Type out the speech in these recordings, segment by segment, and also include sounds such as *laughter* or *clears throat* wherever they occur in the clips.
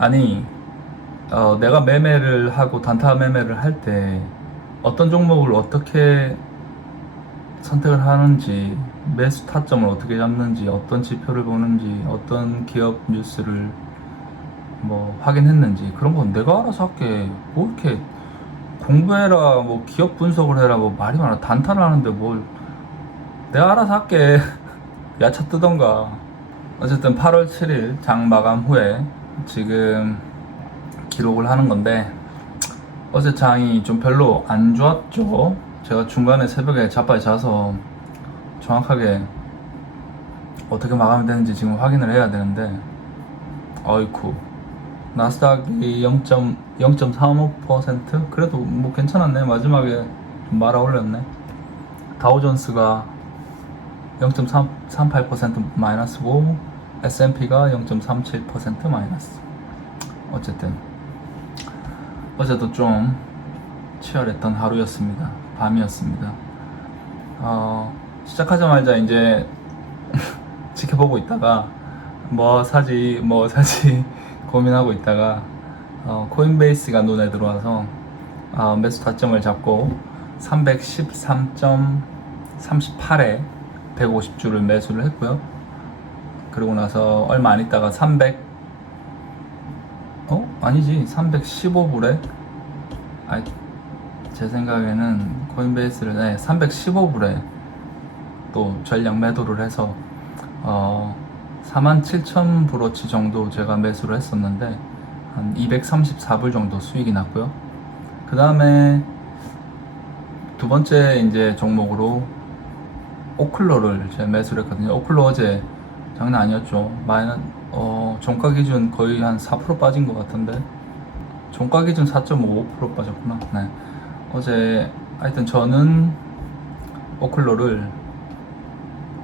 아니 어, 내가 매매를 하고 단타 매매를 할 때 어떤 종목을 어떻게 선택을 하는지 매수 타점을 어떻게 잡는지 어떤 지표를 보는지 어떤 기업 뉴스를 뭐 확인했는지 그런 건 내가 알아서 할게. 뭐 이렇게 공부해라 뭐 기업 분석을 해라 뭐 말이 많아. 단타를 하는데 뭘. 내가 알아서 할게. *laughs* 야차 뜨던가. 어쨌든 8월 7일 장 마감 후에 지금 기록을 하는 건데 어제 장이 좀 별로 안 좋았죠. 제가 중간에 새벽에 자빠에 자서 정확하게 어떻게 마감이 되는지 지금 확인을 해야 되는데 어이쿠. 나스닥이 0.35% 그래도 뭐 괜찮았네. 마지막에 좀 말아 올렸네. 다우존스가 0.38% 마이너스고 S&P가 0.37% 마이너스. 어쨌든 어제도 좀 치열했던 하루였습니다. 밤이었습니다. 어, 시작하자마자 이제 *laughs* 지켜보고 있다가 뭐 사지 뭐 사지 *laughs* 고민하고 있다가 어, 코인베이스가 눈에 들어와서 어, 매수 타점을 잡고 313.38에 150주를 매수를 했고요. 그러고 나서 얼마 안 있다가 300 어? 아니지 315불에 아이 제 생각에는 코인베이스를 네, 315불에 또 전량 매도를 해서 어 47,000브로치 정도 제가 매수를 했었는데 한 234불 정도 수익이 났고요. 그 다음에 두 번째 이제 종목으로 오클로를 제가 매수를 했거든요. 오클로 어제 장난 아니었죠. 마이너 어 종가 기준 거의 한 4% 빠진 것 같은데 종가 기준 4.55% 빠졌구나. 네. 어제 하여튼 저는 오클로를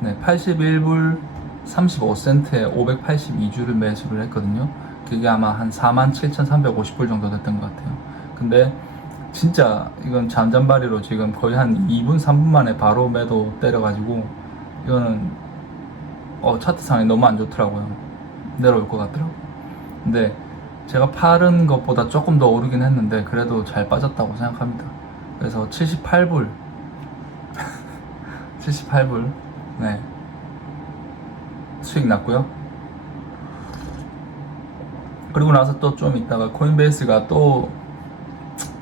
네, 81불 35센트에 582주를 매수를 했거든요. 그게 아마 한 47,350불 정도 됐던 것 같아요. 근데 진짜 이건 잔잔바리로 지금 거의 한 2분, 3분 만에 바로 매도 때려가지고 이거는 어, 차트상이 너무 안 좋더라고요. 내려올 것 같더라고요. 근데 제가 팔은 것보다 조금 더 오르긴 했는데 그래도 잘 빠졌다고 생각합니다. 그래서 78불 78불 *laughs* 네 수익 났고요. 그리고 나서 또 좀 있다가 코인베이스가 또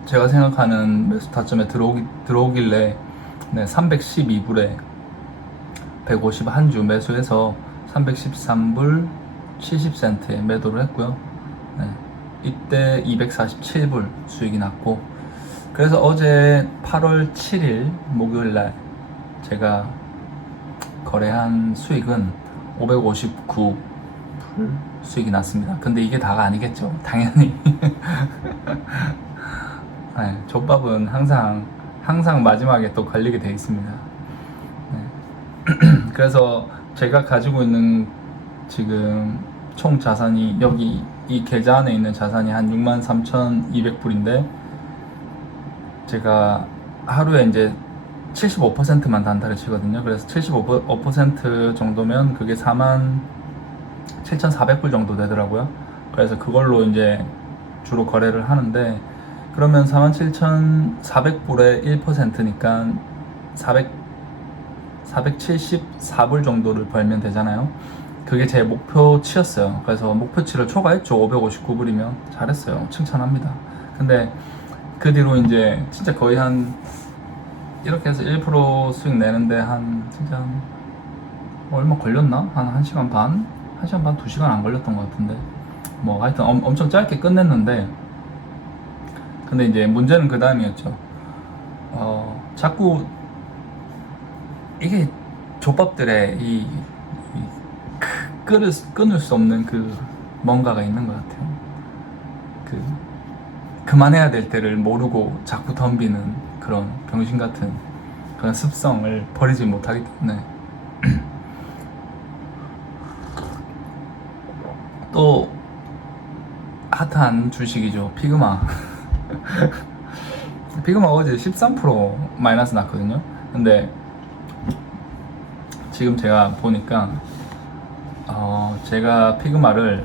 제가 생각하는 매수 타점에 들어오기, 들어오길래 네, 312불에 151주 매수해서 313불 70센트에 매도를 했고요. 네, 이때 247불 수익이 났고 그래서 어제 8월 7일 목요일 날 제가 거래한 수익은 559불 수익이 났습니다. 근데 이게 다가 아니겠죠. 당연히. *laughs* 네, 족밥은 항상 항상 마지막에 또 걸리게 돼 있습니다. 네. *clears throat* 그래서 제가 가지고 있는 지금 총 자산이 여기 이 계좌 안에 있는 자산이 한 63,200불인데 제가 하루에 이제 75%만 단타를 치거든요. 그래서 75% 정도면 그게 4만 7,400불 정도 되더라고요. 그래서 그걸로 이제 주로 거래를 하는데 그러면 47,400불에 1%니까 400 474불 정도를 벌면 되잖아요. 그게 제 목표치였어요. 그래서 목표치를 초과했죠. 559불이면 잘했어요. 칭찬합니다. 근데 그 뒤로 이제 진짜 거의 한 이렇게 해서 1% 수익 내는데 한 진짜 한 얼마 걸렸나? 한 1시간 반? 1시간 반, 2시간 안 걸렸던 것 같은데 뭐 하여튼 엄, 엄청 짧게 끝냈는데 근데 이제 문제는 그 다음이었죠 어 자꾸 이게 족밥들의 이, 이 크- 끊을, 수- 끊을 수 없는 그 뭔가가 있는 것 같아요. 그 그만해야 될 때를 모르고 자꾸 덤비는 그런 병신 같은 그런 습성을 버리지 못하기 때문에. *clears throat* 또 핫한 주식이죠. 피그마. *laughs* 피그마 어제 13% 마이너스 났거든요. 근데 지금 제가 보니까 어 제가 피그마를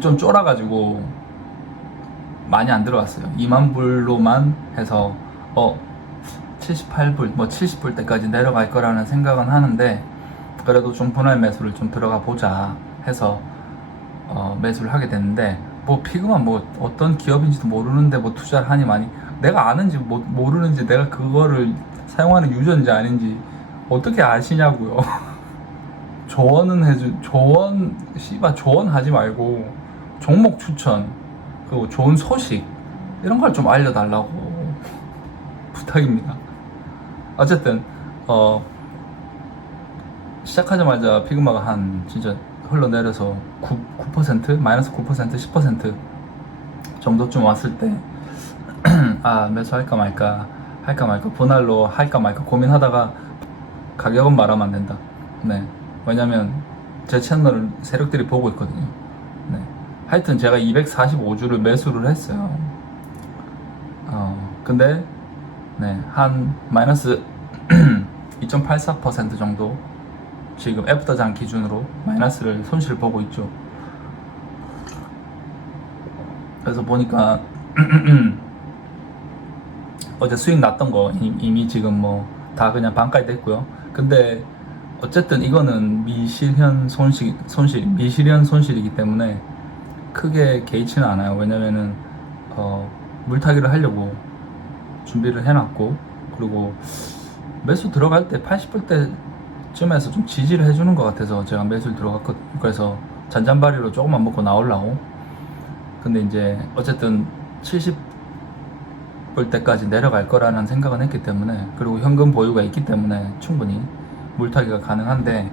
좀 쫄아가지고 많이 안 들어갔어요. 2만 불로만 해서 어 78불 뭐 70불 때까지 내려갈 거라는 생각은 하는데 그래도 좀 분할 매수를 좀 들어가 보자 해서 어, 매수를 하게 됐는데 뭐 피그만 뭐 어떤 기업인지도 모르는데 뭐 투자를 하니 많이 내가 아는지 모, 모르는지 내가 그거를 사용하는 유저인지 아닌지 어떻게 아시냐고요. *laughs* 조언은 해주 조언 씨발 조언하지 말고 종목 추천 그리고 좋은 소식 이런 걸 좀 알려달라고 *laughs* 부탁입니다. 어쨌든 어 시작하자마자 피그마가 한 진짜 흘러내려서 9, 9% 마이너스 9% 10% 정도쯤 왔을 때 *clears throat* 아 매수할까 말까 할까 말까 분할로 할까 말까 고민하다가 가격은 말하면 안 된다. 네. 왜냐면 제 채널을 세력들이 보고 있거든요. 네. 하여튼 제가 245주를 매수를 했어요. 어, 근데 네, 한 마이너스 *clears throat* 2.84% 정도 지금 애프터장 기준으로 마이너스를 손실을 보고 있죠. 그래서 보니까 *clears throat* 어제 수익 났던 거 이- 이미 지금 뭐 다 그냥 반까지 됐고요. 근데 어쨌든 이거는 미실현 손실, 손실, 미실현 손실이기 때문에 크게 개의치는 않아요. 왜냐면은 어, 물타기를 하려고 준비를 해놨고 그리고 매수 들어갈 때 80불 때쯤에서 좀 지지를 해주는 것 같아서 제가 매수를 들어갔거든요. 그래서 잔잔바리로 조금만 먹고 나오려고. 근데 이제 어쨌든 70 불 때까지 내려갈 거라는 생각은 했기 때문에 그리고 현금 보유가 있기 때문에 충분히 물타기가 가능한데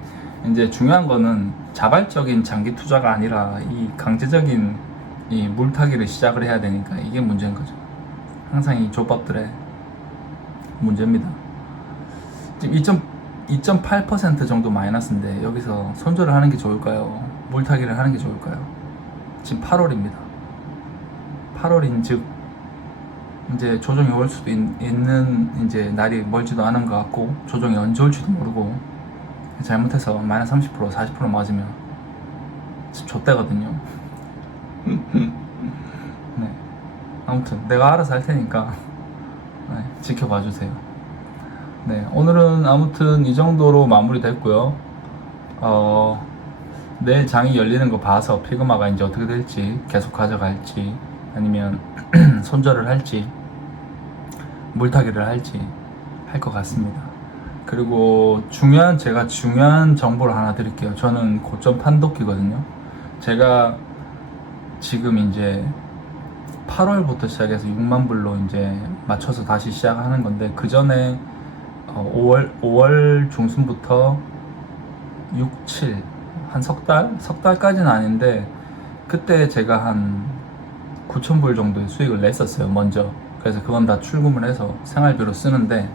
이제 중요한 거는 자발적인 장기 투자가 아니라 이 강제적인 이 물타기를 시작을 해야 되니까 이게 문제인 거죠. 항상 이 조밥들의 문제입니다. 지금 2., 2.8% 정도 마이너스인데 여기서 손절을 하는 게 좋을까요? 물타기를 하는 게 좋을까요? 지금 8월입니다. 8월인 즉 이제 조정이 올 수도 있, 는 이제 날이 멀지도 않은 것 같고 조정이 언제 올지도 모르고 잘못해서 마이너스 30% 40% 맞으면 좆대거든요. *laughs* 네. 아무튼 내가 알아서 할 테니까 *laughs* 네, 지켜봐 주세요. 네, 오늘은 아무튼 이 정도로 마무리 됐고요. 어, 내일 장이 열리는 거 봐서 피그마가 이제 어떻게 될지 계속 가져갈지 아니면 *clears throat* 손절을 할지 물타기를 할지 할 것 같습니다. 그리고 중요한 제가 중요한 정보를 하나 드릴게요. 저는 고점 판독기거든요. 제가 지금 이제 8월부터 시작해서 6만 불로 이제 맞춰서 다시 시작하는 건데 그 전에 5월 5월 중순부터 6, 7, 한 석 달? 석 달까지는 아닌데 그때 제가 한 9천 불 정도의 수익을 냈었어요 먼저 그래서 그건 다 출금을 해서 생활비로 쓰는데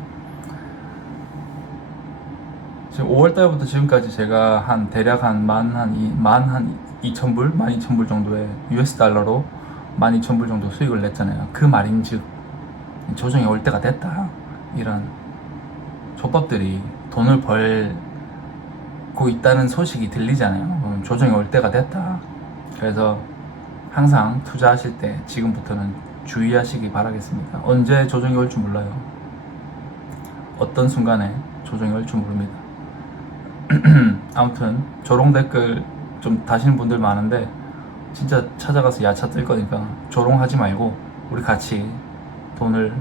지금 5월 달부터 지금까지 제가 한 대략 한 만한만한 2천 불, 만 2천 불 정도의 US 달러로 만 2천 불 정도 수익을 냈잖아요. 그 말인즉 조정이 올 때가 됐다. 이런 족밥들이 돈을 벌고 있다는 소식이 들리잖아요. 조정이 올 때가 됐다. 그래서 항상 투자하실 때 지금부터는 주의하시기 바라겠습니다. 언제 조정이 올 줄 몰라요. 어떤 순간에 조정이 올 줄 모릅니다. *clears throat* 아무튼 조롱 댓글 좀 다시는 분들 많은데 진짜 찾아가서 야차 뜰 거니까 조롱하지 말고 우리 같이 돈을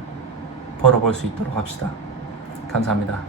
벌어볼 수 있도록 합시다. 감사합니다.